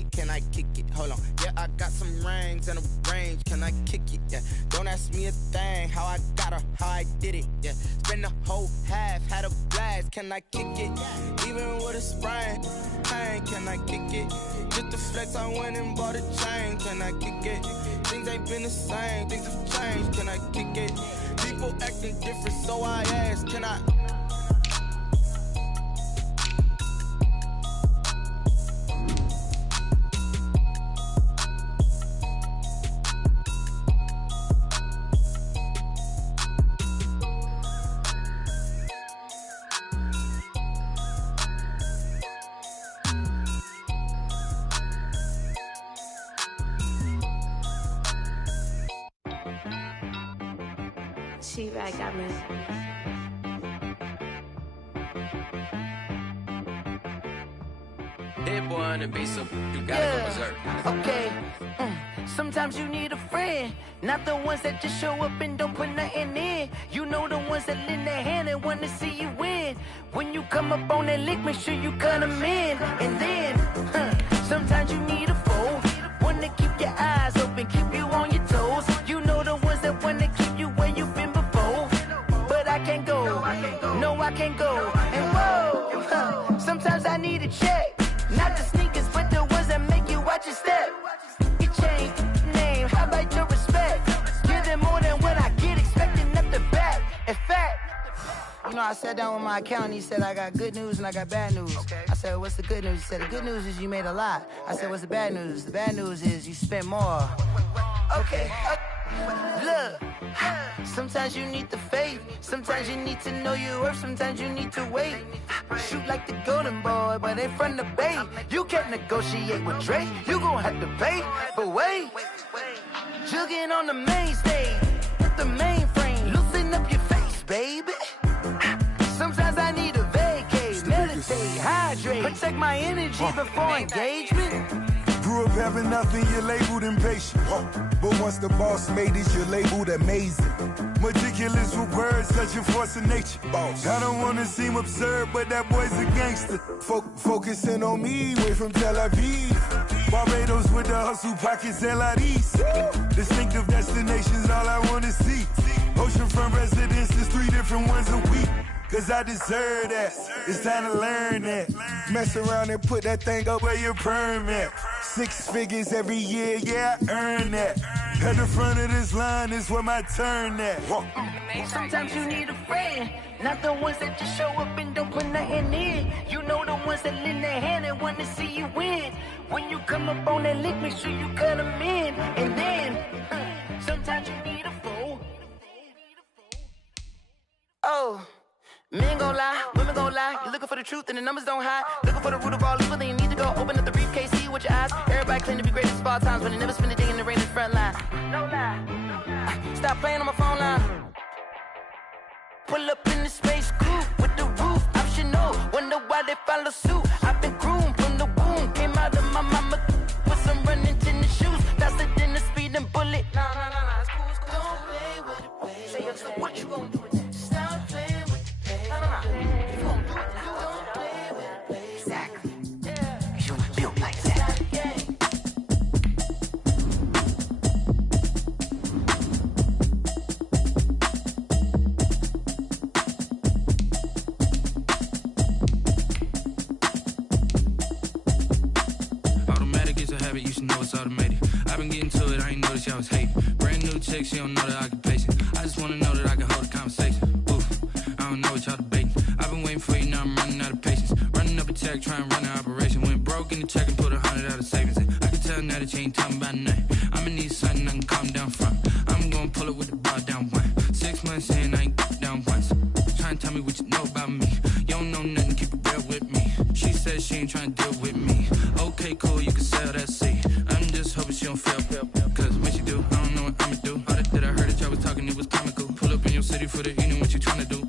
it? Can I kick it? Hold on. Yeah, I got some rings and a range. Can I kick it? Yeah. Don't ask me a thing. How I got her, how I did it. Yeah. Spend the whole half, had a blast. Can I kick it? Even with a sprain. Pain, can I kick it? Just the flex, I went and bought a chain. Can I kick it? Things ain't been the same. Things have changed. Can I kick it? People acting different, so I ask. Can I? T-Rag got me. Hit boy on the beat, so you gotta go berserk. Okay. Sometimes you need a friend, not the ones that just show up and don't put nothing in. You know the ones that lend their hand and want to see you win. When you come up on that lick, make sure you cut them in. And then, sometimes you need a foe, one to keep your eyes open, keep you on your toes. You know the ones that want to keep you where you've been before. But I can't go, no I can't go. And whoa, sometimes I need a check. Not the sneakers, but the ones that make you watch your step. You change name, how about your respect? Give them more than what I get, expecting up the back. In fact, you know, I sat down with my accountant, he said I got good news and I got bad news. Okay. I said, what's the good news? He said, the good news is you made a lot. I said, what's the bad news? The bad news is you spent more. Okay. Look, sometimes you need the faith, sometimes you need to know your worth, sometimes you need to wait. Shoot like the golden boy, but in front of the bay. You can't negotiate with Drake, you gon' have to pay. But wait, jugging on the main stage, with the mainframe, loosen up your face, baby. Sometimes I need a vacate, meditate, hydrate, protect my energy before engagement. Grew up having nothing, you're labeled impatient. But once the boss made it, you're labeled amazing. Meticulous with words, such a force of nature. Boss. I don't wanna seem absurd, but that boy's a gangster. Focusing on me, way from Tel Aviv. Barbados with the hustle pockets, LIDs. Distinctive destinations, all I wanna see. Oceanfront residences, 3 different ones a week. Cause I deserve that, it's time to learn that. Mess around and put that thing up where your permit. 6 figures every year, yeah, I earn that. At the front of this line is where my turn at. Sometimes you need a friend, not the ones that just show up and don't put nothing in. You know the ones that lend their hand and want to see you win. When you come up on that lick, make sure you cut them in. And then, sometimes you need a foe. Oh. Men gon' lie, women gon' lie. You're looking for the truth and the numbers don't hide. Looking for the root of all evil, then you need to go open up the briefcase, see with your eyes. Everybody claim to be greatest of all times, but they never spend a day in the rain in the front line. No lie, stop playing on my phone line. Pull up in the space coupe with the roof optional. Wonder why they follow suit. I've been groomed from the womb, came out of my mama with some running tennis shoes, faster than the speeding bullet. Nah, it's cool, Don't play with it, baby. Say yo, so what you gon' do with it? Stop playing. You gon' do it now. Don't play with it, baby. Exactly. Cause you feel like that. Automatic is a habit, you should know it's automated. I've been getting to it, I ain't noticed y'all was hating. Brand new chick, she don't know the occupation. I just wanna know that I can hold a conversation. Oof, I don't know what y'all debating. I've been waiting for you, now I'm running out of patience. Running up a check, trying to run an operation. Went broke in the check and put 100 out of savings in. I can tell now that you ain't talking about nothing. I'ma need something I can calm down from. I'm gonna pull it with the bar down one. 6 months in, I ain't down once. Trying to tell me what you know about me. You don't know nothing, keep it real with me. She said she ain't trying to deal with me. Okay, cool, you can sell that seat. I'm just hoping she don't fail. Cause when she do, I don't know what I'ma do. All that I heard that y'all was talking, it was comical. Pull up in your city for the evening, what you trying to do?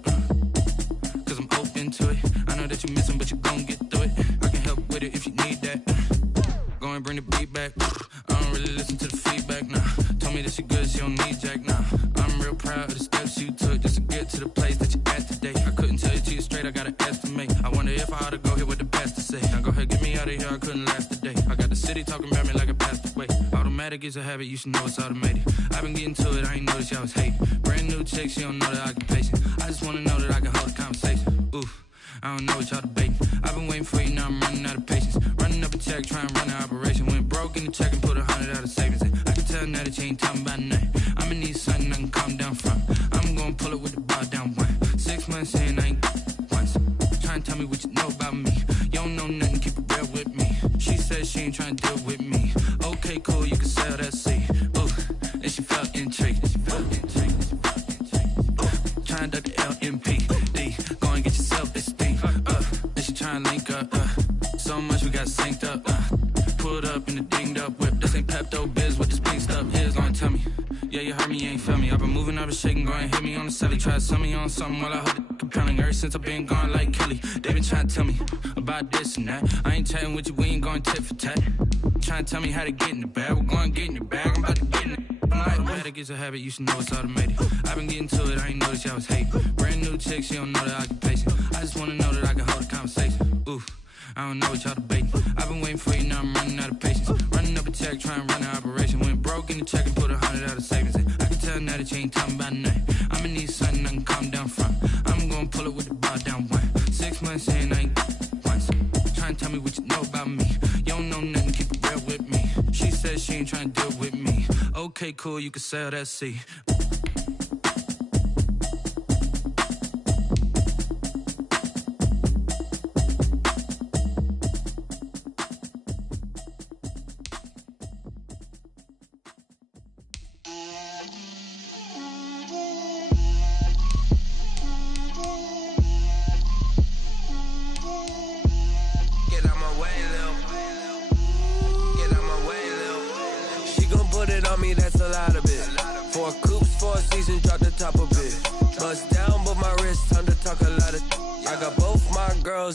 Cause I'm open to it. I know that you missing, but you gon' get through it. I can help with it if you need that. Go and bring the beat back. I don't really listen to the feedback, nah. Told me that she good, she don't need Jack, nah. I'm real proud of the steps you took just to get to the place that you're at today. I couldn't tell you to you straight, I gotta estimate. I wonder if I ought to go here with the pastor say. Now go ahead, get me out of here, I couldn't last a day. I got the city talking about me like a passed away. Automatic is a habit, you should know it's automated. I've been getting to it, I ain't noticed y'all was hating. Brand new chick, she don't know that I can pace it. I just wanna know that I can hold a conversation. Oof, I don't know what y'all debating. I've been waiting for you, now I'm running out of patience. Running up a check, trying to run an operation. Went broke in the check and put 100 out of savings in. I can tell now that you ain't talking about nothing. I'ma need something I can calm down from. I'm gonna pull it with the bar down one. 6 months in, I ain't once. Trying to tell me what you know about me. You don't know nothing, keep it real with me. She said she ain't trying to deal with me. Okay, cool, you can sell that seed. Ooh, and she felt intrigued. Trying to duck the LMPD. Go and get your self-esteem. And she trying to link up. So much we got synced up. Pulled up in the dinged up whip. This ain't Pepto-Biz, what this pink stuff is. Gonna tell me. Yeah, you heard me, you ain't feel me. I've been moving, I've been shaking, go and hit me on the celly. Try to sell me on something while I hold it compelling. Ever since I've been gone like Kelly, they been trying to tell me about this and that. I ain't chatting with you, we ain't going tit for tat. Trying to tell me how to get in the bag, we're going to get in the bag, I'm about to get in it. Automatic is a habit, you should know it's automated. I've been getting to it, I ain't noticed y'all was hating. Brand new chick, she don't know the occupation. I just wanna know that I can hold a conversation. Oof, I don't know what y'all debating. I've been waiting for you, now I'm running out of patience. Running up a check, trying to run an operation. Went broke in the check and put 100 out of savings in. I can tell now that you ain't talking about nothing. I'ma need something I can calm down from. I'm gonna pull it with the bar down one. 6 months in, I ain't once. Trying to tell me what you know about me. You don't know nothing, keep it real with me. She said she ain't trying to deal with me. Okay, cool, you can sell that seed.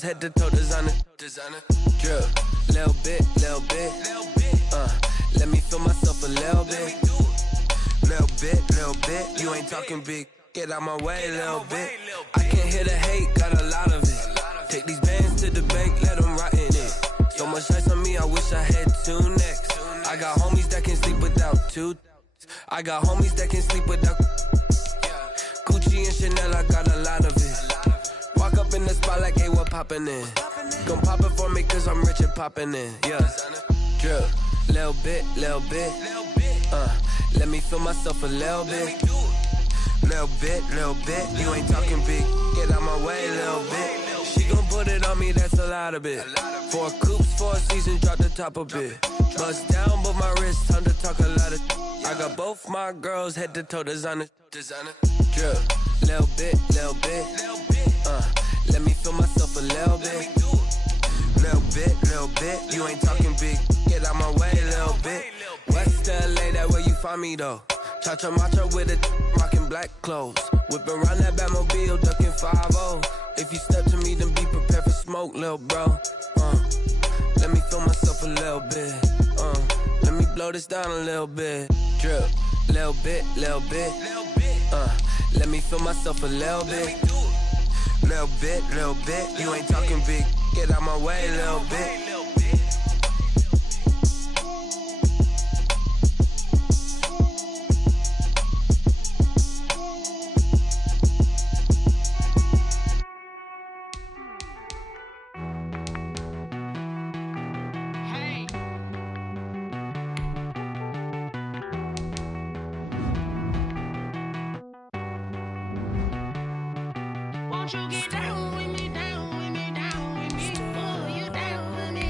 Head to toe designer, drip, little bit, let me feel myself a little bit, you ain't talking big, get out my way, little bit, I can't hear the hate, got a lot of it, take these bands to the bank, let them rot in it, so much ice on me, I wish I had two necks, I got homies that can sleep without two, I got homies that can sleep without, Gucci and Chanel, I got a lot of it, walk up in the spot like, hey, what poppin' in? Gon' pop it for me cause I'm rich and poppin' in, yeah. Drip, little bit, let me feel myself a little bit. Little bit, you ain't talking big, get out my way, little bit. She gon' put it on me, that's a lot of it. 4 coops, 4 seasons, drop the top a bit. Bust down, but my wrist, time to talk a lot of. I got both my girls, head to toe designer. Drip, little bit, let me feel myself a little bit. Little bit, you ain't talking big, get out my way, little bit. West LA, that where you find me though. Cha-cha matcha with it, rockin' black clothes. Whip around that Batmobile, ducking 5-0. If you step to me, then be prepared for smoke, little bro. Let me feel myself a little bit. Let me blow this down a little bit. Drip, little bit. Let me feel myself a little bit. Little bit, you ain't talking big, get out my way, little bit. Won't you get down with me, down with me, down with me? Pull you down with me.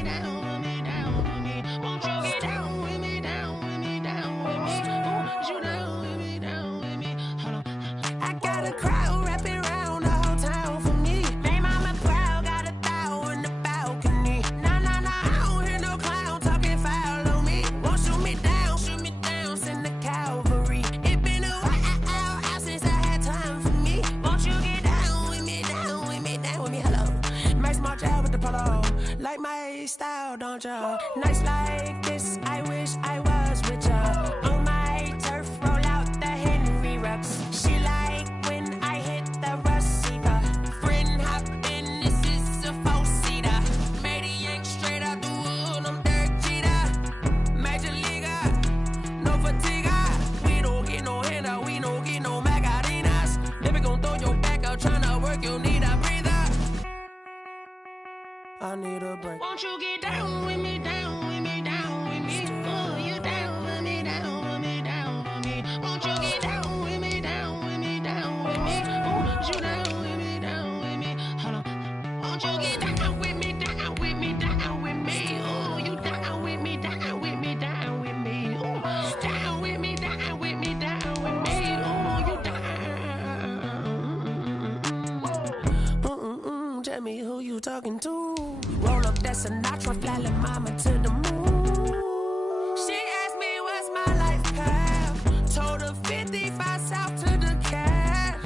Sinatra, flying mama to the moon. She asked me what's my life path. Told her 55 south to the cab.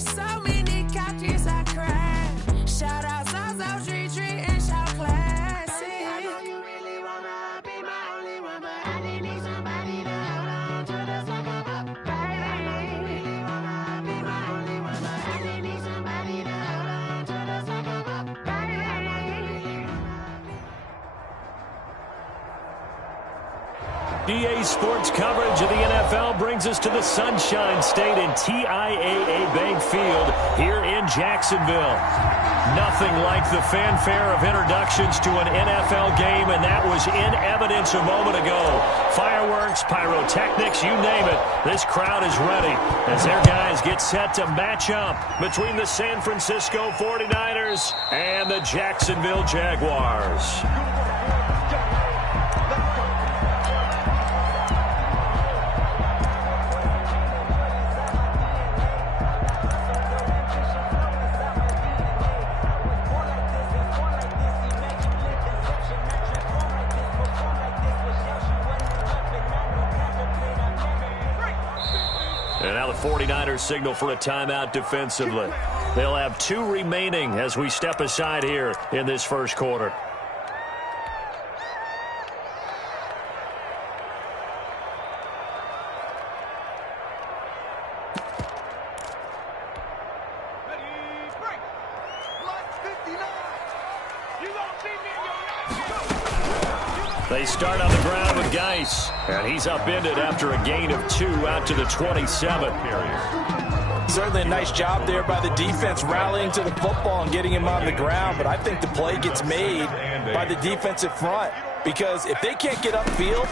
So many couches I cried. Shout out Zazo, Tree Tree, and shout classic. I know you really wanna be my only one, but I didn't need somebody to hold on to the sucker up, baby. I know you really wanna be my only one, but I didn't need somebody to hold on to the sucker up, baby. I know you really DA Sports coverage of the NFL brings us to the Sunshine State and TIAA Bank Field here in Jacksonville. Nothing like the fanfare of introductions to an NFL game, and that was in evidence a moment ago. Fireworks, pyrotechnics, you name it. This crowd is ready as their guys get set to match up between the San Francisco 49ers and the Jacksonville Jaguars. And now the 49ers signal for a timeout defensively. They'll have 2 remaining as we step aside here in this first quarter. They start on the ground with Geis, and he's upended after a gain of 2 out to the 27. Certainly a nice job there by the defense rallying to the football and getting him on the ground, but I think the play gets made by the defensive front because if they can't get upfield,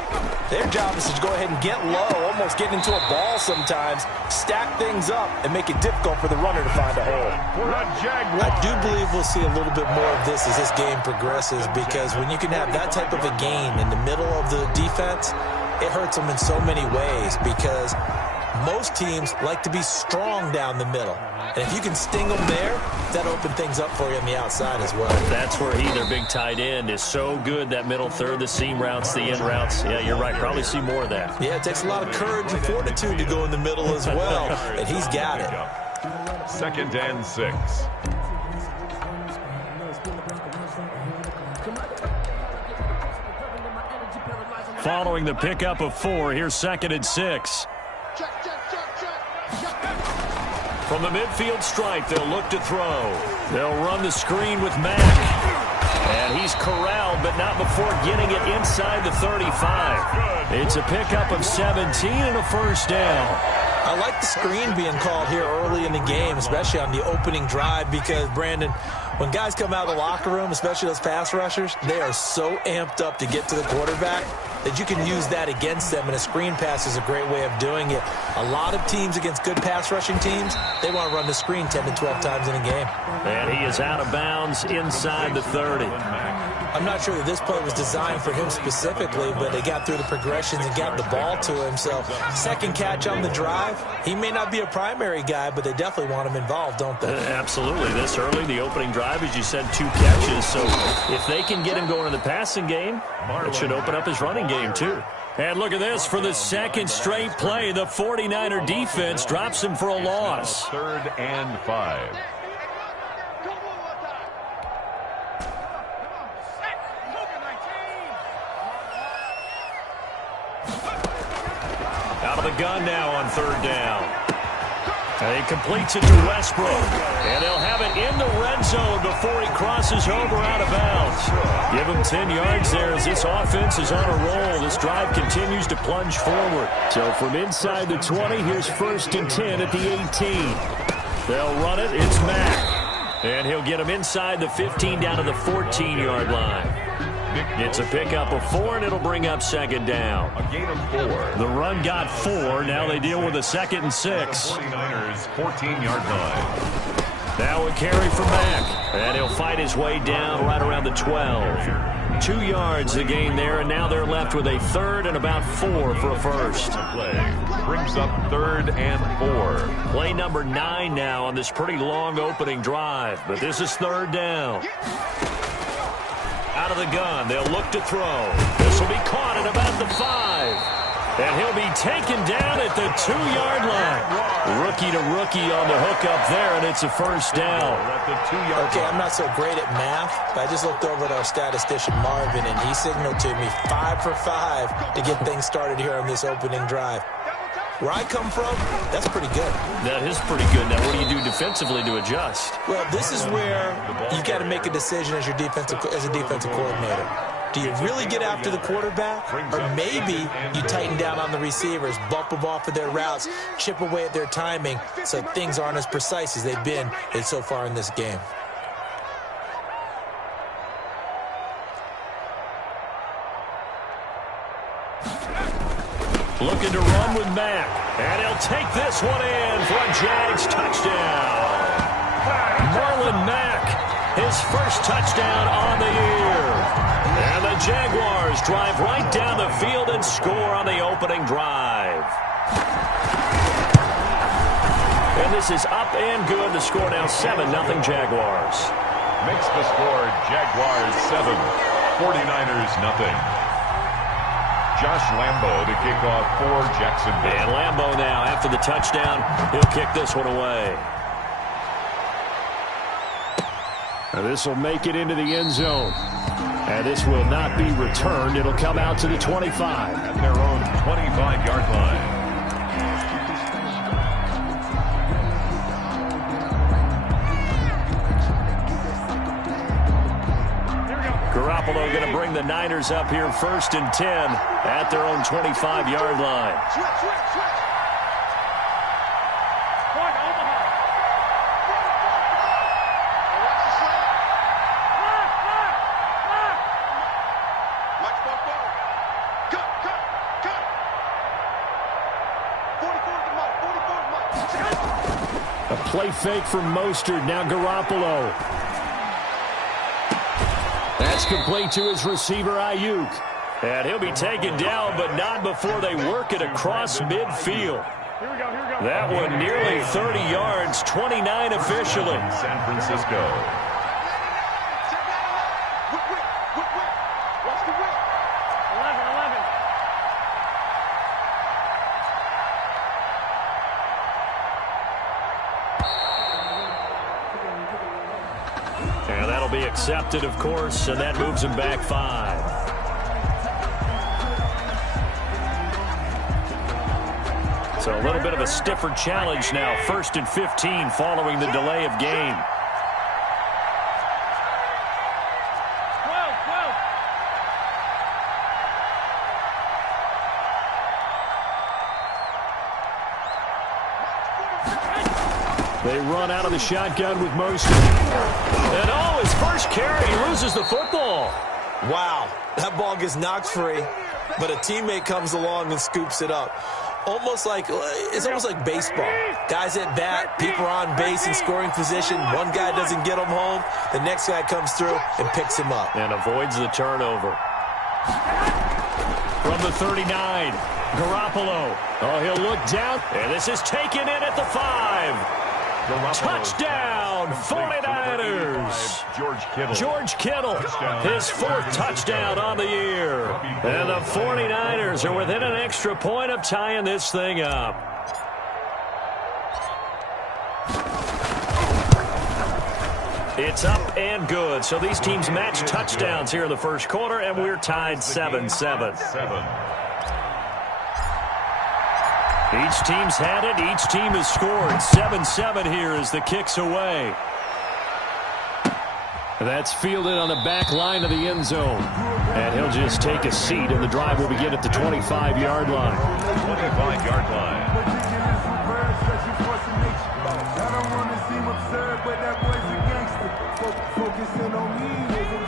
their job is to go ahead and get low, almost get into a ball sometimes, stack things up, and make it difficult for the runner to find a hole. I do believe we'll see a little bit more of this as this game progresses because when you can have that type of a gain in the middle of the defense, it hurts them in so many ways because most teams like to be strong down the middle. And if you can sting them there, that opens things up for you on the outside as well. That's where their big tight end, is so good, that middle third, the seam routes, the in routes. Yeah, you're right. Probably see more of that. Yeah, it takes a lot of courage and fortitude to go in the middle as well, and he's got it. 2nd and 6. Following the pickup of 4, here's 2nd and 6. From the midfield stripe, they'll look to throw. They'll run the screen with Mack. And he's corralled, but not before getting it inside the 35. It's a pickup of 17 and a first down. I like the screen being called here early in the game, especially on the opening drive, because, Brandon, when guys come out of the locker room, especially those pass rushers, they are so amped up to get to the quarterback that you can use that against them, and a screen pass is a great way of doing it. A lot of teams against good pass rushing teams, they want to run the screen 10 to 12 times in a game. And he is out of bounds inside the 30. I'm not sure that this play was designed for him specifically, but they got through the progressions and got the ball to him. So, second catch on the drive. He may not be a primary guy, but they definitely want him involved, don't they? Absolutely. This early, the opening drive, as you said, 2 catches. So, if they can get him going in the passing game, it should open up his running game, too. And look at this. For the second straight play, the 49er defense drops him for a loss. 3rd and 5. Out of the gun now on 3rd down. And he completes it to Westbrook. And they'll have it in the red zone before he crosses over out of bounds. Give him 10 yards there as this offense is on a roll. This drive continues to plunge forward. So from inside the 20, here's 1st and 10 at the 18. They'll run it. It's Mack. And he'll get him inside the 15 down to the 14-yard line. It's a pickup of 4, and it'll bring up 2nd down. A gain of 4. The run got 4. Now they deal with a 2nd and 6. 49ers 14-yard line. Now a carry for Mack. And he'll fight his way down right around the 12. 2 yards the gain there, and now they're left with a 3rd and about 4 for a first. Play brings up 3rd and 4. Play number 9 now on this pretty long opening drive, but this is 3rd down. Out of the gun. They'll look to throw. This will be caught at about the 5. And he'll be taken down at the 2-yard line. Rookie to rookie on the hook up there, and it's a first down. Okay, I'm not so great at math, but I just looked over at our statistician Marvin, and he signaled to me 5 for 5 to get things started here on this opening drive. Where I come from, that's pretty good. That is pretty good. Now, what do you do defensively to adjust? Well, this is where you've got to make a decision as a defensive coordinator. Do you really get after the quarterback? Or maybe you tighten down on the receivers, bump them off of their routes, chip away at their timing so things aren't as precise as they've been so far in this game. Looking to run with Mack. And he'll take this one in for a Jags touchdown. Marlon Mack, his first touchdown on the year. And the Jaguars drive right down the field and score on the opening drive. And this is up and good. The score now 7-0 Jaguars. Makes the score Jaguars 7, 49ers nothing. Josh Lambo to kick off for Jacksonville. And Lambo now, after the touchdown, he'll kick this one away. And this will make it into the end zone. And this will not be returned. It'll come out to the 25. At their own 25-yard line. Garoppolo going to bring the Niners up here 1st and 10 at their own 25-yard line. A play fake from Mostert. Now Garoppolo. That's complete to his receiver, Ayuk. And he'll be taken down, but not before they work it across midfield. That one nearly 30 yards, 29 officially. San Francisco. And that'll be accepted, of course, and that moves him back 5. So a little bit of a stiffer challenge now. 1st and 15 following the delay of game. They run out of the shotgun with Mostert. And oh, his first carry, he loses the football. Wow, that ball gets knocked free, but a teammate comes along and scoops it up. It's almost like baseball. Guys at bat, people are on base in scoring position. One guy doesn't get him home. The next guy comes through and picks him up. And avoids the turnover. From the 39, Garoppolo. Oh, he'll look down. And this is taken in at the 5. Touchdown, 49ers. George Kittle, his 4th touchdown on the year. And the 49ers are within an extra point of tying this thing up. It's up and good. So these teams match touchdowns here in the first quarter, and we're tied 7-7. Each team's had it. Each team has scored. 7-7 here as the kick's away. That's fielded on the back line of the end zone. And he'll just take a seat, and the drive will begin at the 25-yard line. 25-yard line.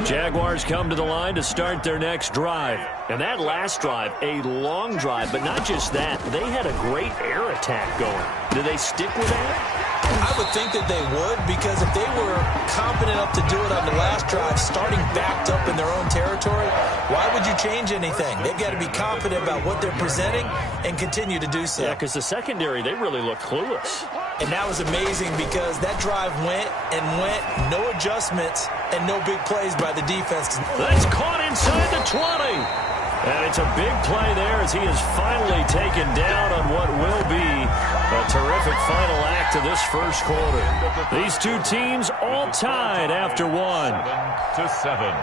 Jaguars come to the line to start their next drive. And that last drive, a long drive, but not just that. They had a great air attack going. Do they stick with that? I would think that they would, because if they were confident enough to do it on the last drive, starting backed up in their own territory, why would you change anything? They've got to be confident about what they're presenting and continue to do so. Yeah, because the secondary, they really look clueless. And that was amazing because that drive went and went, no adjustments and no big plays by the defense. That's caught inside the 20. And it's a big play there as he is finally taken down on what will be a terrific final act of this first quarter. These two teams all tied after one. 7-7.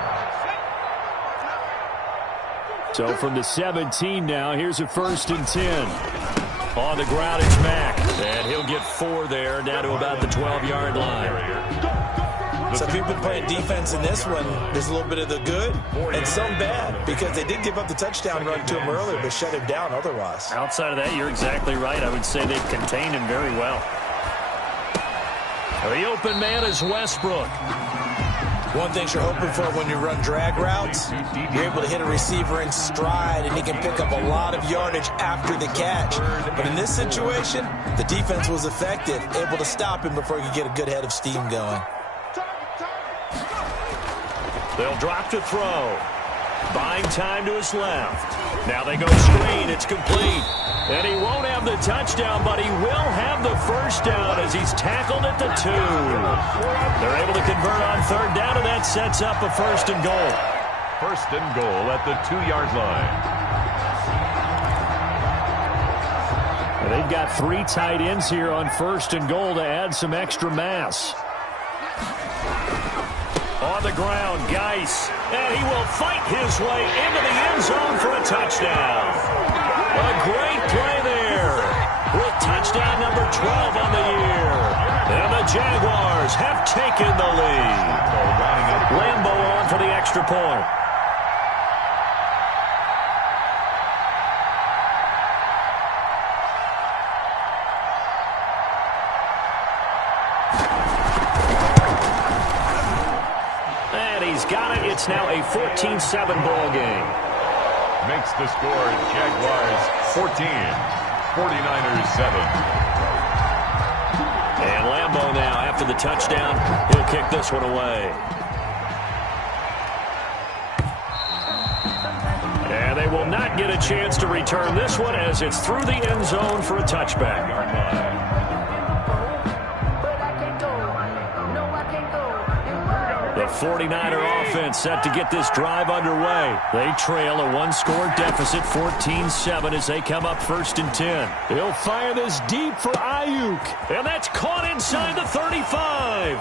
So from the 17 now, here's a 1st and 10. On the ground, it's Mack. And he'll get 4 there, down to about the 12-yard line. So if you've been playing defense in this one, there's a little bit of the good and some bad because they did give up the touchdown run to him earlier but shut him down otherwise. Outside of that, you're exactly right. I would say they've contained him very well. The open man is Westbrook. One thing you're hoping for when you run drag routes, you're able to hit a receiver in stride, and he can pick up a lot of yardage after the catch. But in this situation, the defense was effective, able to stop him before he could get a good head of steam going. They'll drop to throw. Buying time to his left. Now they go screen. It's complete. And he won't have the touchdown, but he will have the first down as he's tackled at the 2. They're able to convert on 3rd down, and that sets up a 1st and goal. 1st and goal at the 2-yard line. And they've got 3 tight ends here on 1st and goal to add some extra mass. On the ground, Geis, and he will fight his way into the end zone for a touchdown. A great play there with touchdown number 12 on the year. And the Jaguars have taken the lead. Lambo on for the extra point. Got it. It's now a 14-7 ball game. Makes the score Jaguars 14, 49ers 7. And Lambo now, after the touchdown, he'll kick this one away. And they will not get a chance to return this one as it's through the end zone for a touchback. The 49er offense set to get this drive underway. They trail a 1-score deficit, 14-7, as they come up 1st and 10. He'll fire this deep for Ayuk. And that's caught inside the 35.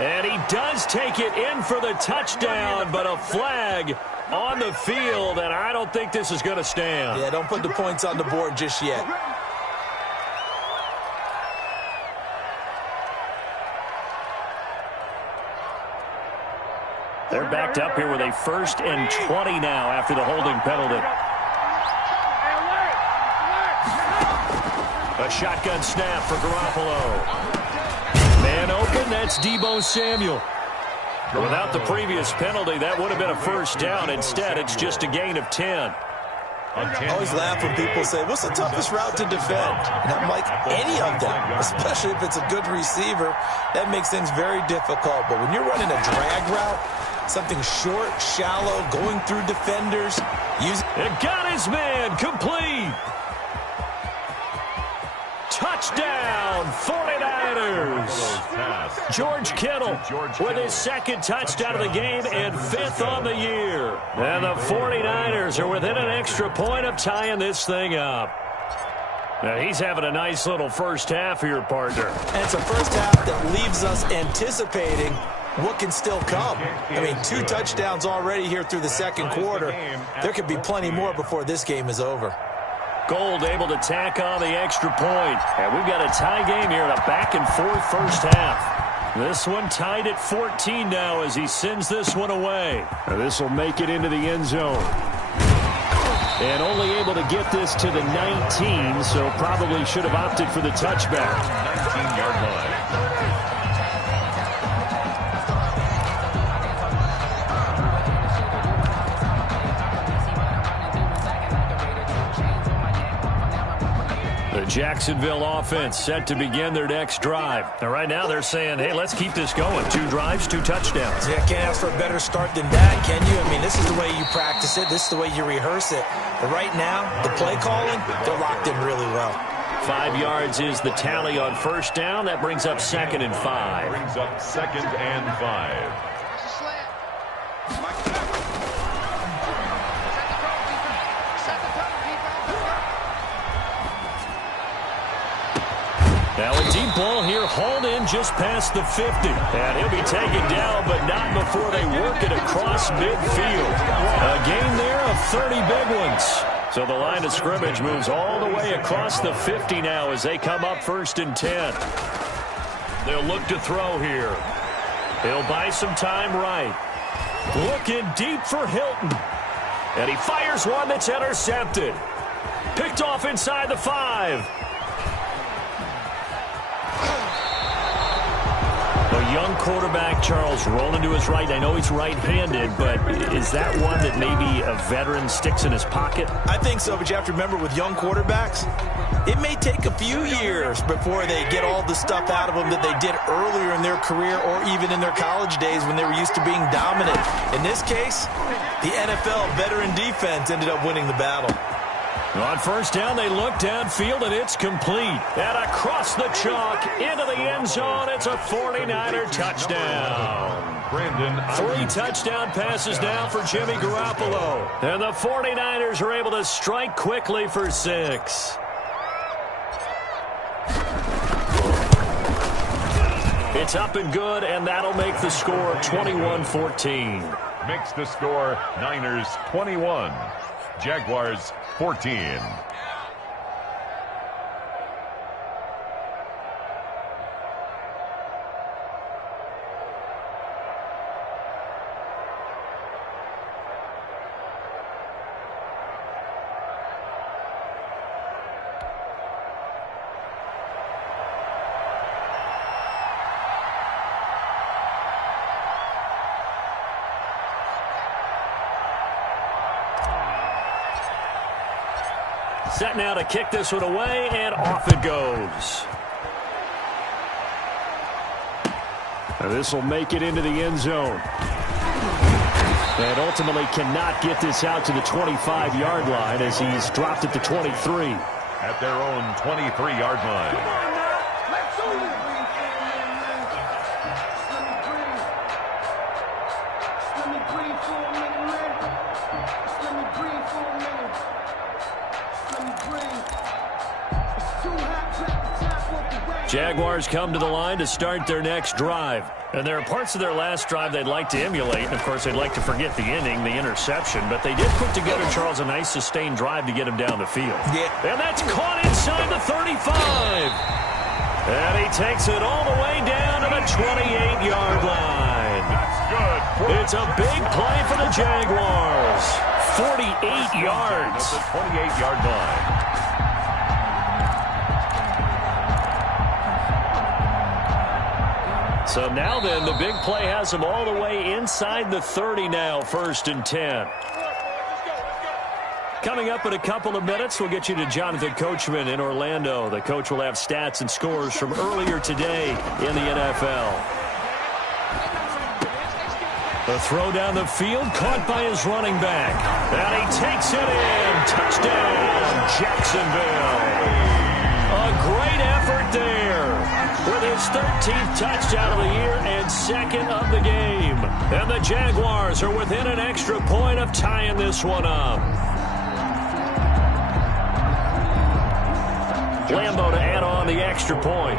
And he does take it in for the touchdown, but a flag on the field, and I don't think this is going to stand. Yeah, don't put the points on the board just yet. They're backed up here with a 1st and 20 now after the holding penalty. A shotgun snap for Garoppolo. Man open, that's Deebo Samuel. Without the previous penalty, that would have been a 1st down. Instead, it's just a gain of 10. I always laugh when people say, what's the toughest route to defend? And I'm like, any of them, especially if it's a good receiver. That makes things very difficult. But when you're running a drag route, something short, shallow, going through defenders. It got his man, complete. Touchdown, 49ers. George Kittle with his 2nd touchdown of the game and 5th on the year. And the 49ers are within an extra point of tying this thing up. Now he's having a nice little first half here, partner. And it's a first half that leaves us anticipating what can still come. I mean, 2 touchdowns already here through the 2nd quarter. There could be plenty more before this game is over. Gold able to tack on the extra point. And we've got a tie game here in a back-and-forth first half. This one tied at 14 now as he sends this one away. Now this will make it into the end zone. And only able to get this to the 19, so probably should have opted for the touchback. 19-yard line. The Jacksonville offense set to begin their next drive. Now, right now they're saying, hey, let's keep this going. 2 drives, 2 touchdowns. Yeah, can't ask for a better start than that, can you? I mean, this is the way you practice it. This is the way you rehearse it. But right now, the play calling, they're locked in really well. 5 yards is the tally on first down. That brings up 2nd and 5. Brings up 2nd and 5. Now a deep ball here, hauled in just past the 50. And he'll be taken down, but not before they work it across midfield. A gain there of 30 big ones. So the line of scrimmage moves all the way across the 50 now as they come up 1st and 10. They'll look to throw here. He'll buy some time right. Looking deep for Hilton. And he fires one that's intercepted. Picked off inside the 5. A young quarterback, Charles, rolling to his right. I know he's right-handed, but is that one that maybe a veteran sticks in his pocket? I think so, but you have to remember with young quarterbacks, it may take a few years before they get all the stuff out of them that they did earlier in their career or even in their college days when they were used to being dominant. In this case, the NFL veteran defense ended up winning the battle. On first down, they look downfield, and it's complete. And across the chalk, into the end zone, it's a 49er touchdown. 3 touchdown passes now for Jimmy Garoppolo. And the 49ers are able to strike quickly for 6. It's up and good, and that'll make the score 21-14. Makes the score Niners 21, Jaguars 14. Set now to kick this one away, and off it goes. And this will make it into the end zone. And ultimately cannot get this out to the 25-yard line as he's dropped at the 23. At their own 23-yard line. Jaguars come to the line to start their next drive. And there are parts of their last drive they'd like to emulate. And, of course, they'd like to forget the inning, the interception. But they did put together, Charles, a nice sustained drive to get him down the field. Yeah. And that's caught inside the 35. And he takes it all the way down to the 28-yard line. That's good. It's a big play for the Jaguars. 48 yards. At the 28-yard line. So now then, the big play has him all the way inside the 30 now, 1st and 10. Coming up in a couple of minutes, we'll get you to Jonathan Coachman in Orlando. The coach will have stats and scores from earlier today in the NFL. The throw down the field, caught by his running back. And he takes it in. Touchdown, Jacksonville. A great effort there. With his 13th touchdown of the year and 2nd of the game. And the Jaguars are within an extra point of tying this one up. Lambo to add on the extra point.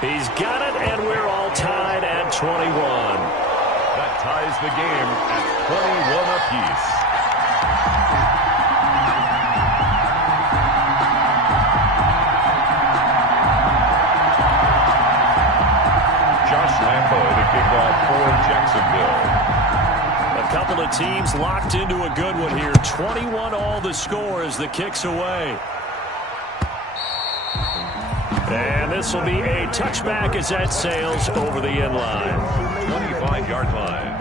He's got it, and we're all tied at 21. That ties the game at 21 apiece. Lambo to kick off for Jacksonville. A couple of teams locked into a good one here. 21 all the score as the kick's away. And this will be a touchback as that sails over the end line. 25-yard line.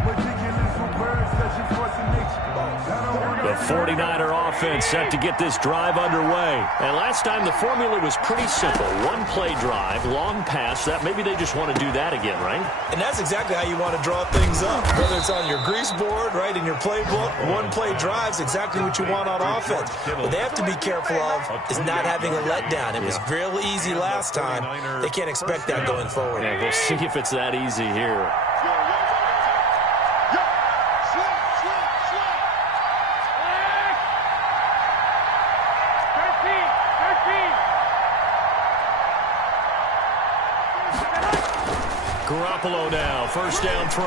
The 49er offense set to get this drive underway. And last time the formula was pretty simple. One-play drive, long pass. That maybe they just want to do that again, right? And that's exactly how you want to draw things up. Whether it's on your grease board, right, in your playbook, one-play drives exactly what you want on offense. What they have to be careful of is not having a letdown. It was real easy last time. They can't expect that going forward. Yeah, we'll see if it's that easy here. Garoppolo now, first down throw.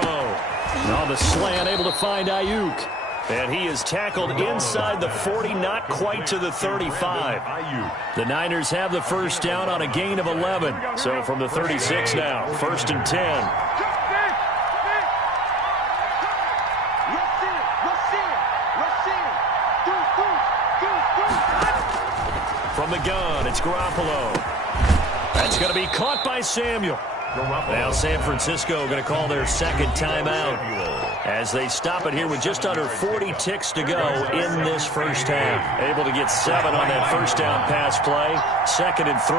On the slant, able to find Ayuk. And he is tackled inside the 40, not quite to the 35. The Niners have the first down on a gain of 11. So from the 36 now, first and 10. From the gun, it's Garoppolo. That's going to be caught by Samuel. Now San Francisco going to call their second timeout as they stop it here with just under 40 ticks to go in this first half. Able to get 7 on that first down pass play. Second and 3.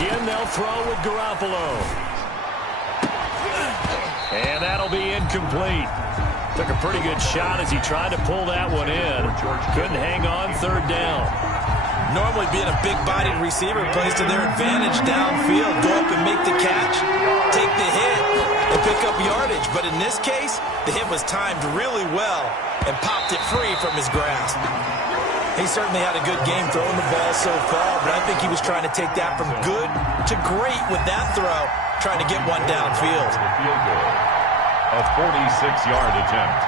Again, they'll throw with Garoppolo. And that'll be incomplete. Took a pretty good shot as he tried to pull that one in. Couldn't hang on, third down. Normally being a big-bodied receiver plays to their advantage downfield. Go up and make the catch, take the hit, and pick up yardage. But in this case, the hit was timed really well and popped it free from his grasp. He certainly had a good game throwing the ball so far, but I think he was trying to take that from good to great with that throw, trying to get one downfield. A 46-yard attempt.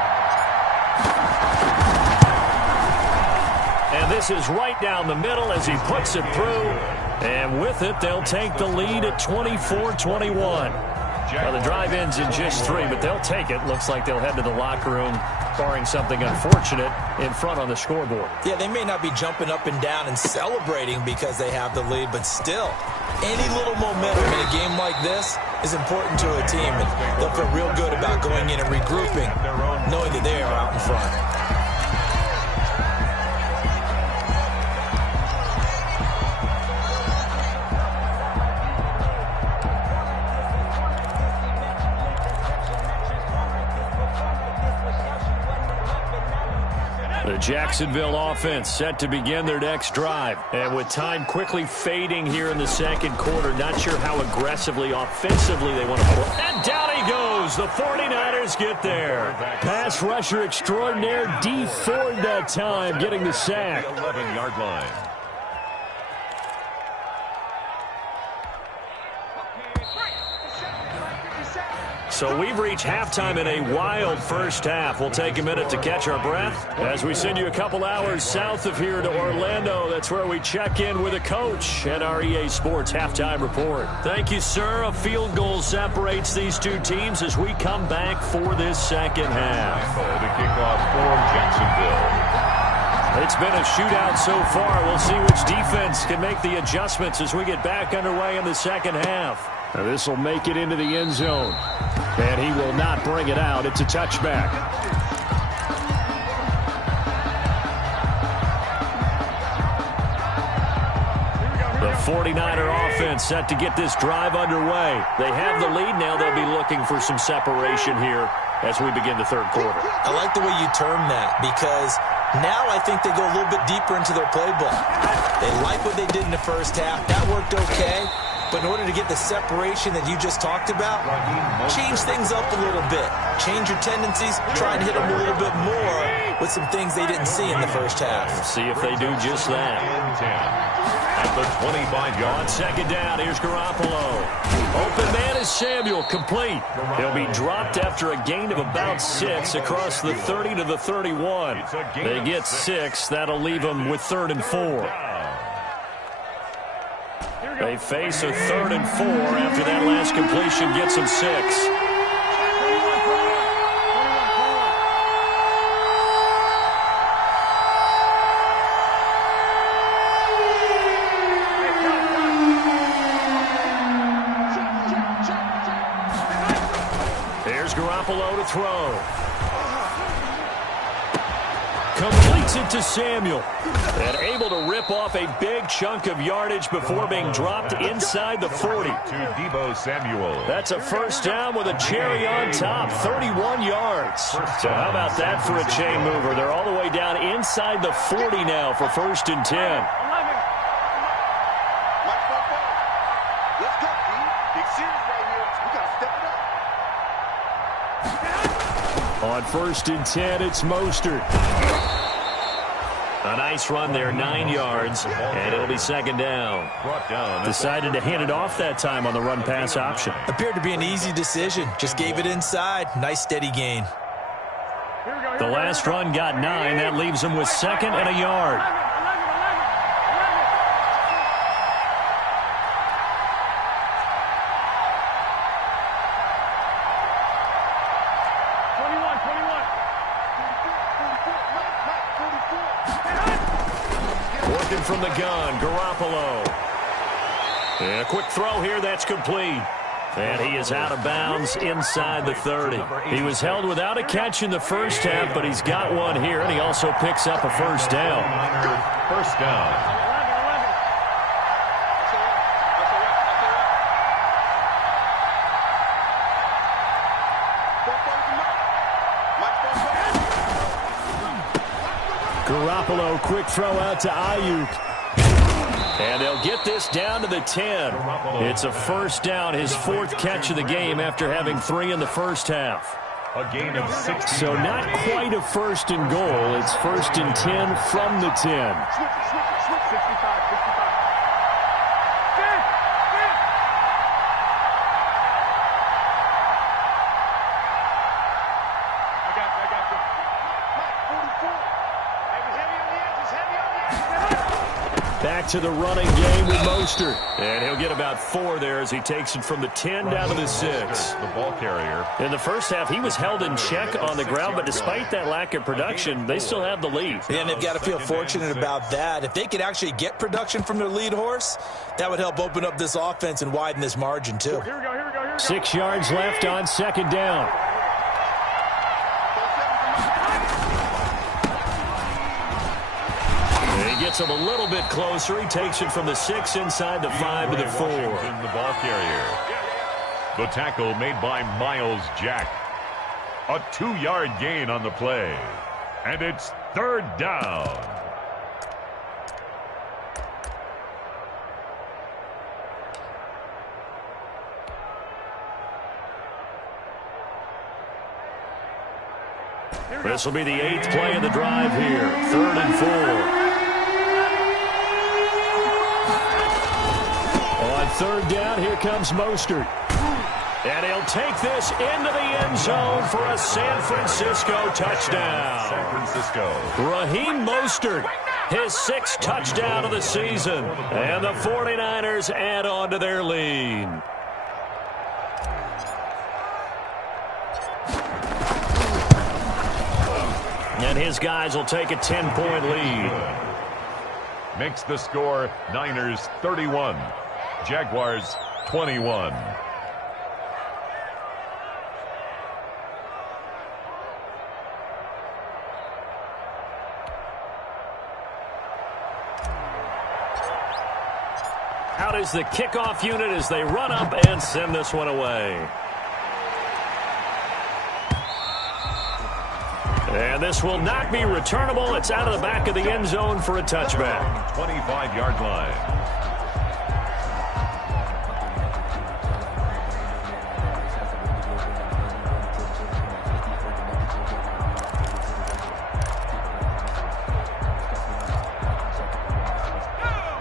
And this is right down the middle as he puts it through. And with it, they'll take the lead at 24-21. Well, the drive ends in just 3, but they'll take it. Looks like they'll head to the locker room, barring something unfortunate, in front on the scoreboard. Yeah, they may not be jumping up and down and celebrating because they have the lead, but still, any little momentum in a game like this is important to a team, and they'll feel real good about going in and regrouping, knowing that they are out in front. The Jacksonville offense set to begin their next drive. And with time quickly fading here in the second quarter, not sure how aggressively, offensively they want to play. And down he goes. The 49ers get there. Pass rusher extraordinaire, D Ford that time, getting the sack. 11-yard line. So we've reached halftime in a wild first half. We'll take a minute to catch our breath as we send you a couple hours south of here to Orlando. That's where we check in with a coach at our EA Sports Halftime Report. Thank you, sir. A field goal separates these two teams as we come back for this second half. To kick off for Jacksonville. It's been a shootout so far. We'll see which defense can make the adjustments as we get back underway in the second half. Now this will make it into the end zone. And he will not bring it out. It's a touchback. The 49er offense set to get this drive underway. They have the lead now. They'll be looking for some separation here as we begin the third quarter. I like the way you term that because now I think they go a little bit deeper into their playbook. They like what they did in the first half. That worked okay. But in order to get the separation that you just talked about, change things up a little bit. Change your tendencies, try and hit them a little bit more with some things they didn't see in the first half. See if they do just that. At the 25-yard. On second down, here's Garoppolo. Open man is Samuel, complete. He'll be dropped after a gain of about 6 across the 30 to the 31. They get 6. That'll leave them with 3rd and 4. They face a 3rd and 4 after that last completion gets them 6. Here's Garoppolo to throw. Completes it to Samuel. And able to rip off a big chunk of yardage before being dropped inside the 40. To Deebo Samuel. That's a first down with a cherry on top, 31 yards. So how about that for a chain mover? They're all the way down inside the 40 now for 1st and 10. Let's go, B. Big series right here. We got to step it up. On 1st and 10, it's Mostert. A nice run there, 9 yards, and it'll be 2nd down. Decided to hand it off that time on the run-pass option. Appeared to be an easy decision. Just gave it inside. Nice steady gain. The last run got 9. That leaves him with 2nd and a yard. From the gun, Garoppolo. And a quick throw here, that's complete. And he is out of bounds inside the 30. He was held without a catch in the first half, but he's got one here, and he also picks up a first down. First down. Garoppolo, quick throw out to Ayuk. And they'll get this down to the 10. It's a first down, his 4th catch of the game after having 3 in the first half. A gain of 6. So not quite a 1st and goal. It's 1st and 10 from the 10. Back to the running game with Mostert. And he'll get about 4 there as he takes it from the 10 down to the 6. The ball carrier. In the first half, he was held in check on the ground, but despite that lack of production, they still have the lead. And they've got to feel fortunate about that. If they could actually get production from their lead horse, that would help open up this offense and widen this margin, too. 6 yards left on 2nd down. He gets him a little bit closer. He takes it from the 6 inside the 5 to the 4. The ball carrier. The tackle made by Miles Jack. A 2-yard gain on the play. And it's 3rd down. This will be the 8th play of the drive here. 3rd and 4. On 3rd down, here comes Mostert. And he'll take this into the end zone for a San Francisco touchdown. San Francisco. Raheem Mostert, his 6th touchdown of the season. And the 49ers add on to their lead. And his guys will take a 10-point lead. Makes the score Niners 31. Jaguars 21. Out is the kickoff unit as they run up and send this one away. And this will not be returnable. It's out of the back of the end zone for a touchback. 25-yard line.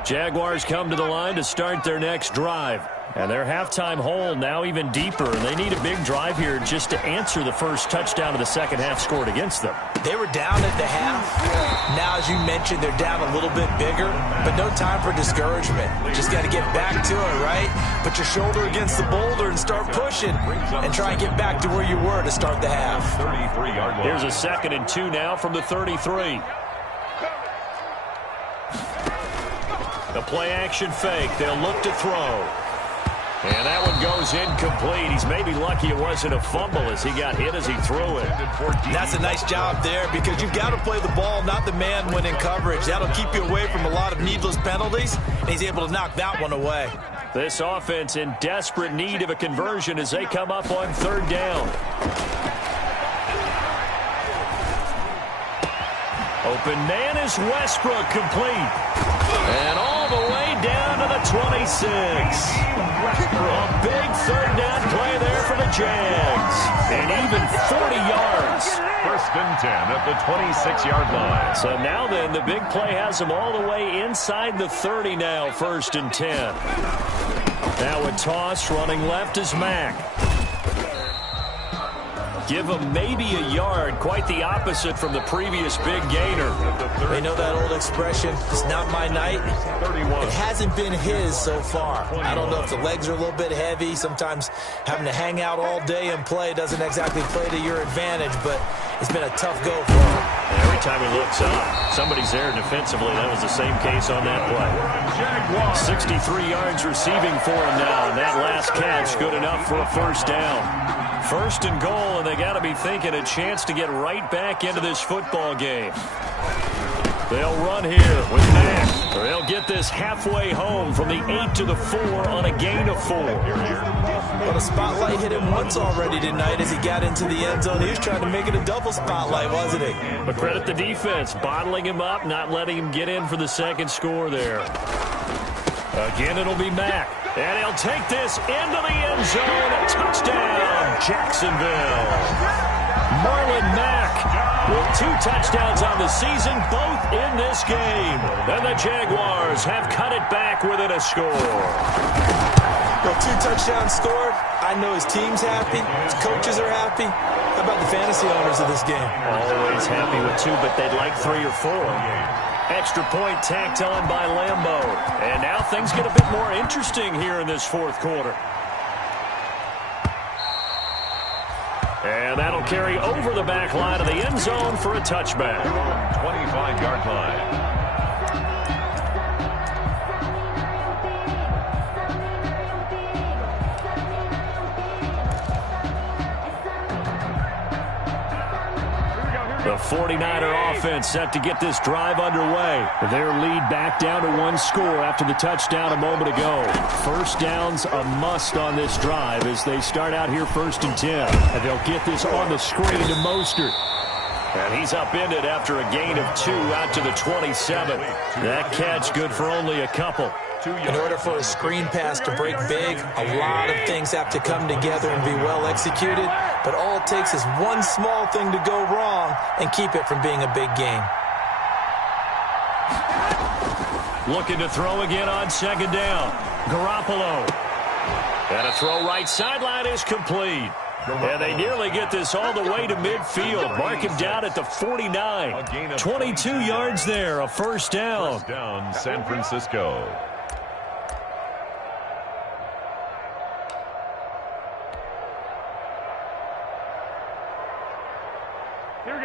Jaguars come to the line to start their next drive. And their halftime hole now even deeper. And they need a big drive here just to answer the first touchdown of the second half scored against them. They were down at the half. Now, as you mentioned, they're down a little bit bigger, but no time for discouragement. Just got to get back to it, right? Put your shoulder against the boulder and start pushing and try and get back to where you were to start the half. 33-yard line. Here's a 2nd and 2 now from the 33. The play action fake. They'll look to throw. And that one goes incomplete. He's maybe lucky it wasn't a fumble as he got hit as he threw it. That's a nice job there because you've got to play the ball, not the man when in coverage. That'll keep you away from a lot of needless penalties, and he's able to knock that one away. This offense in desperate need of a conversion as they come up on 3rd down. Open man is Westbrook, complete. And all the way down to the 26. A big 3rd down play there for the Jags. And even 40 yards. 1st and 10 at the 26-yard line. So now then, the big play has them all the way inside the 30 now, 1st and 10. Now a toss, running left is Mack. Give him maybe a yard, quite the opposite from the previous big gainer. They know that old expression, it's not my night. It hasn't been his so far. I don't know if the legs are a little bit heavy. Sometimes having to hang out all day and play doesn't exactly play to your advantage, but it's been a tough go for him. Every time he looks up, somebody's there defensively. That was the same case on that play. 63 yards receiving for him now, and that last catch good enough for a 1st down. 1st and goal, and they got to be thinking a chance to get right back into this football game. They'll run here with Mack. They'll get this halfway home from the 8 to the 4 on a gain of 4. Well, the spotlight hit him once already tonight as he got into the end zone. He was trying to make it a double spotlight, wasn't he? But credit the defense, bottling him up, not letting him get in for the 2nd score there. Again, it'll be Mack. And he'll take this into the end zone. Touchdown, Jacksonville. Marlon Mack with 2 touchdowns on the season, both in this game. And the Jaguars have cut it back within a score. Well, 2 touchdowns scored. I know his team's happy. His coaches are happy. How about the fantasy owners of this game? Always happy with 2, but they'd like 3 or 4. Extra point tacked on by Lambeau. And now things get a bit more interesting here in this 4th quarter. And that'll carry over the back line of the end zone for a touchback. 25-yard line. The 49er offense set to get this drive underway. Their lead back down to 1 score after the touchdown a moment ago. 1st down's a must on this drive as they start out here 1st and 10. And they'll get this on the screen to Mostert. And he's upended after a gain of 2 out to the 27. That catch good for only a couple. In order for a screen pass to break big, a lot of things have to come together and be well executed. But all it takes is one small thing to go wrong and keep it from being a big game. Looking to throw again on 2nd down. Garoppolo. And a throw right sideline is complete. And they nearly get this all the way to midfield. Mark him down at the 49. 22 yards there, a 1st down. 1st down, San Francisco.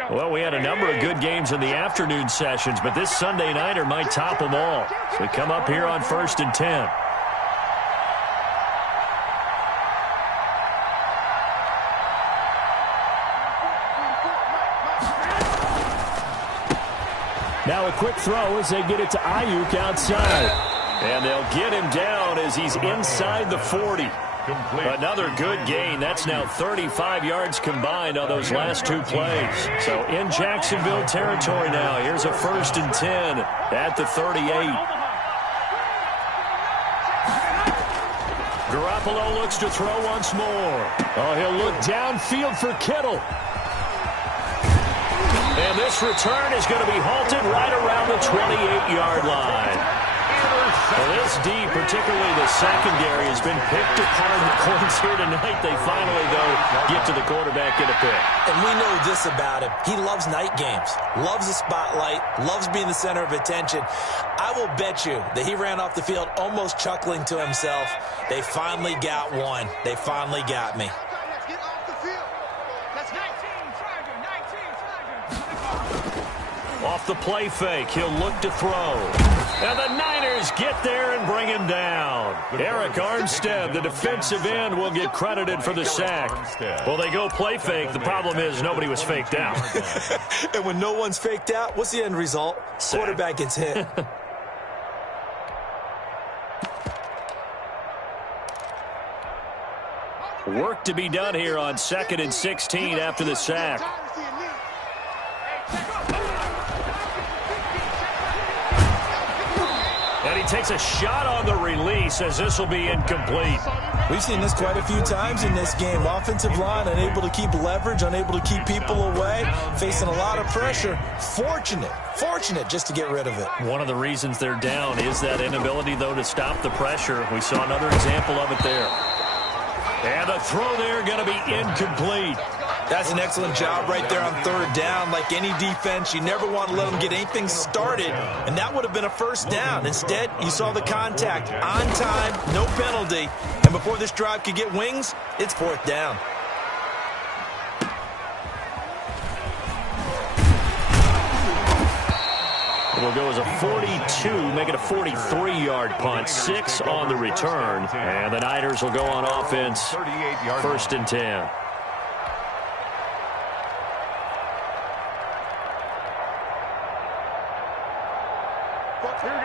Well, we had a number of good games in the afternoon sessions, but this Sunday nighter might top them all. So we come up here on 1st and 10. Now a quick throw as they get it to Ayuk outside. And they'll get him down as he's inside the 40. Another good gain. That's now 35 yards combined on those last 2 plays. So in Jacksonville territory now. Here's a 1st and 10 at the 38. Garoppolo looks to throw once more. Oh, he'll look downfield for Kittle. And this return is going to be halted right around the 28-yard line. Well, this D, particularly the secondary, has been picked apart in points here tonight. They finally, though, get to the quarterback in a pick. And we know this about him. He loves night games, loves the spotlight, loves being the center of attention. I will bet you that he ran off the field almost chuckling to himself. They finally got one. They finally got me. Off the play fake, he'll look to throw. And the Niners Niners get there and bring him down. Eric Armstead, the defensive end, will get credited for the sack. Well, they go play fake. The problem is nobody was faked out. And when no one's faked out, what's the end result? Sack. Quarterback gets hit. Work to be done here on 2nd and 16 after the sack. And he takes a shot on the release as this will be incomplete. We've seen this quite a few times in this game. Offensive line unable to keep leverage, unable to keep people away, facing a lot of pressure. Fortunate just to get rid of it. One of the reasons they're down is that inability, though, to stop the pressure. We saw another example of it there. And the throw there going to be incomplete. That's an excellent job right there on 3rd down. Like any defense, you never want to let them get anything started, and that would have been a 1st down. Instead, you saw the contact on time, no penalty, and before this drive could get wings, it's 4th down. It'll go as a 42, make it a 43-yard punt, 6 on the return, and the Niners will go on offense, 1st and 10.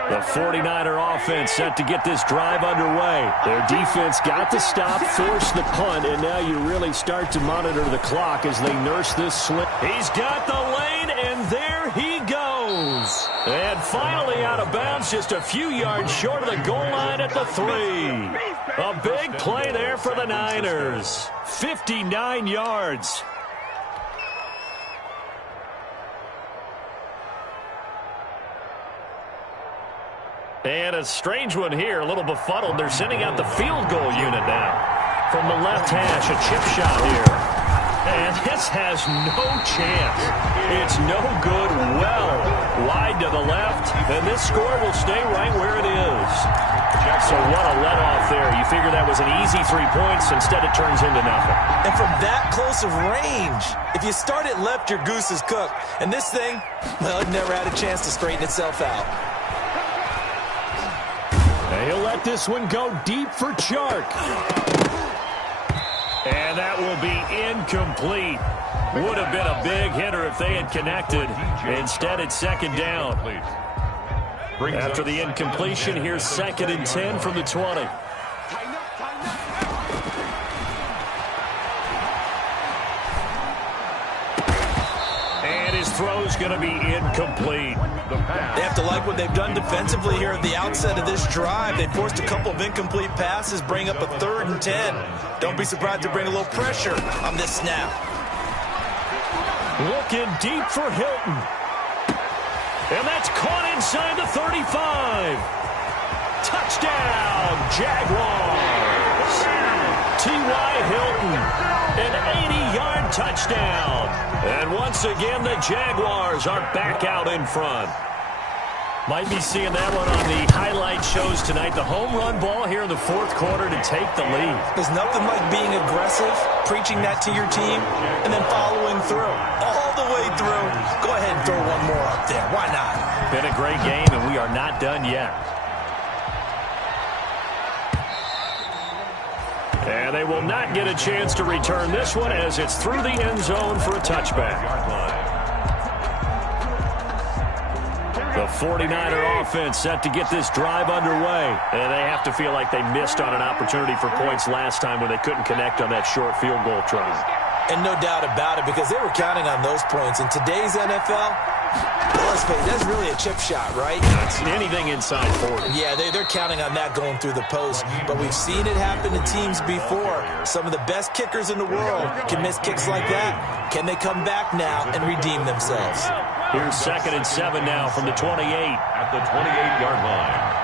The 49er offense set to get this drive underway. Their defense got the stop, forced the punt, and now you really start to monitor the clock as they nurse this slip. He's got the lane, and there he goes. And finally out of bounds, just a few yards short of the goal line at the 3. A big play there for the Niners. 59 yards. And a strange one here, a little befuddled. They're sending out the field goal unit now. From the left hash, a chip shot here. And this has no chance. It's no good, well wide to the left. And this score will stay right where it is. So what a let-off there. You figure that was an easy 3 points. Instead, it turns into nothing. And from that close of range, if you start it left, your goose is cooked. And this thing, well, it never had a chance to straighten itself out. He'll let this one go deep for Chark. And that will be incomplete. Would have been a big hitter if they had connected. Instead, it's 2nd down. After the incompletion, here's 2nd and 10 from the 20. And his throw's going to be incomplete. They have to like what they've done defensively here at the outset of this drive. They forced a couple of incomplete passes, bring up a 3rd and 10. Don't be surprised to bring a little pressure on this snap. Looking deep for Hilton. And that's caught inside the 35. Touchdown, Jaguars. T.Y. Hilton, an 80-yard touchdown. And once again, the Jaguars are back out in front. Might be seeing that one on the highlight shows tonight. The home run ball here in the 4th quarter to take the lead. There's nothing like being aggressive, preaching that to your team, and then following through. All the way through. Go ahead and throw one more up there. Why not? Been a great game, and we are not done yet. And they will not get a chance to return this one as it's through the end zone for a touchback. The 49er offense set to get this drive underway. And they have to feel like they missed on an opportunity for points last time when they couldn't connect on that short field goal try. And no doubt about it, because they were counting on those points. In today's NFL, let's face it, that's really a chip shot, right? That's anything inside 40. Yeah, they're counting on that going through the post. But we've seen it happen to teams before. Some of the best kickers in the world can miss kicks like that. Can they come back now and redeem themselves? Here's 2nd and 7 now from the 28. At the 28-yard line.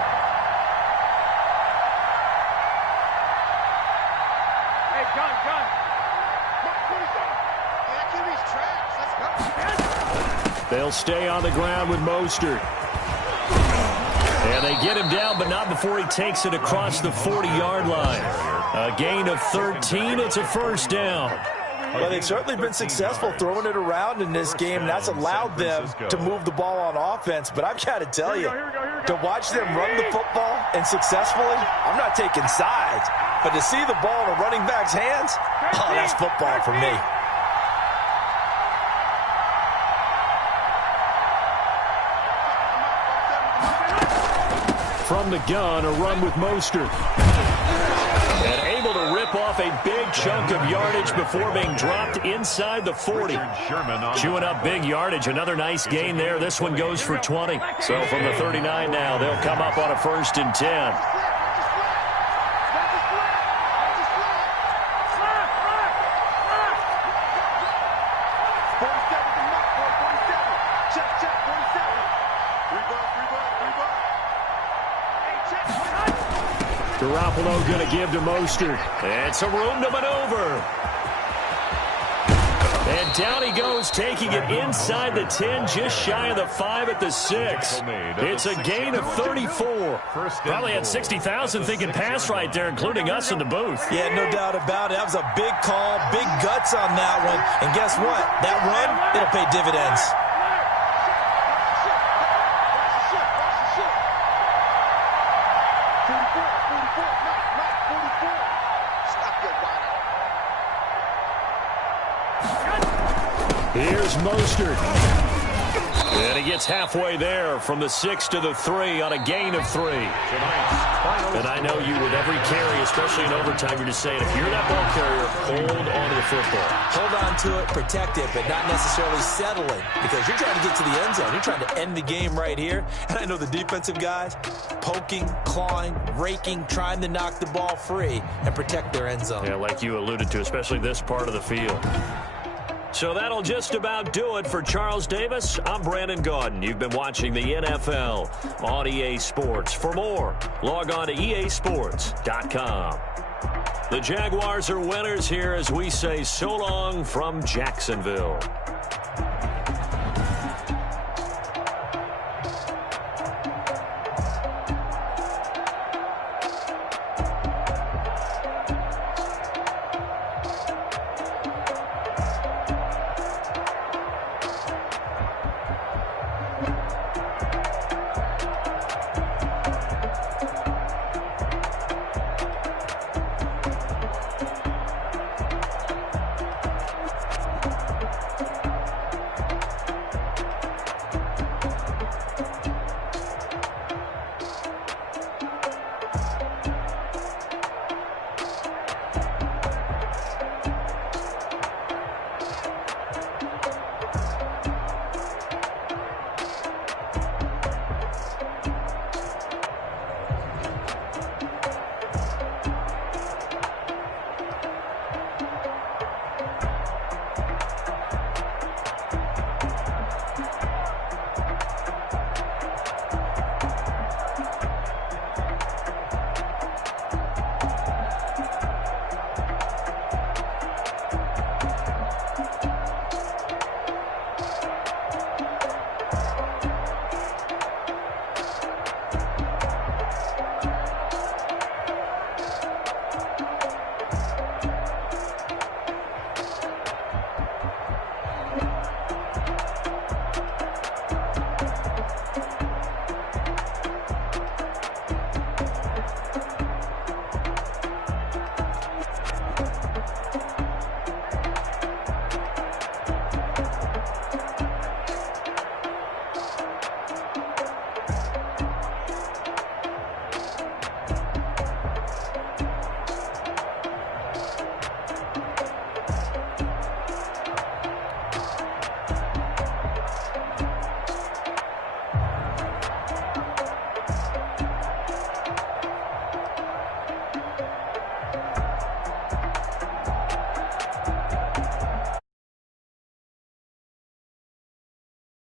They'll stay on the ground with Mostert. And they get him down, but not before he takes it across the 40-yard line. A gain of 13. It's a 1st down. Well, they've certainly been successful throwing it around in this game. That's allowed them to move the ball on offense. But I've got to tell you, to watch them run the football and successfully, I'm not taking sides. But to see the ball in a running back's hands, oh, that's football for me. From the gun, a run with Mostert. And able to rip off a big chunk of yardage before being dropped inside the 40. Chewing up big yardage. Another nice gain there. This one goes for 20. So from the 39 now, they'll come up on a 1st and 10. Garoppolo going to give to Mostert. It's a room to maneuver. And down he goes, taking it inside the 10, just shy of the 5 at the 6. It's a gain of 34. Probably had 60,000 thinking pass right there, including us in the booth. Yeah, no doubt about it. That was a big call, big guts on that one. And guess what? That run, it'll pay dividends. Here's Mostert. And he gets halfway there from the 6 to the 3 on a gain of 3. And I know you with every carry, especially in overtime, you're just saying, if you're that ball carrier, hold on to the football. Hold on to it, protect it, but not necessarily settling, because you're trying to get to the end zone. You're trying to end the game right here. And I know the defensive guys poking, clawing, raking, trying to knock the ball free and protect their end zone. Yeah, like you alluded to, especially this part of the field. So that'll just about do it for Charles Davis. I'm Brandon Gaudin. You've been watching the NFL on EA Sports. For more, log on to easports.com. The Jaguars are winners here as we say so long from Jacksonville.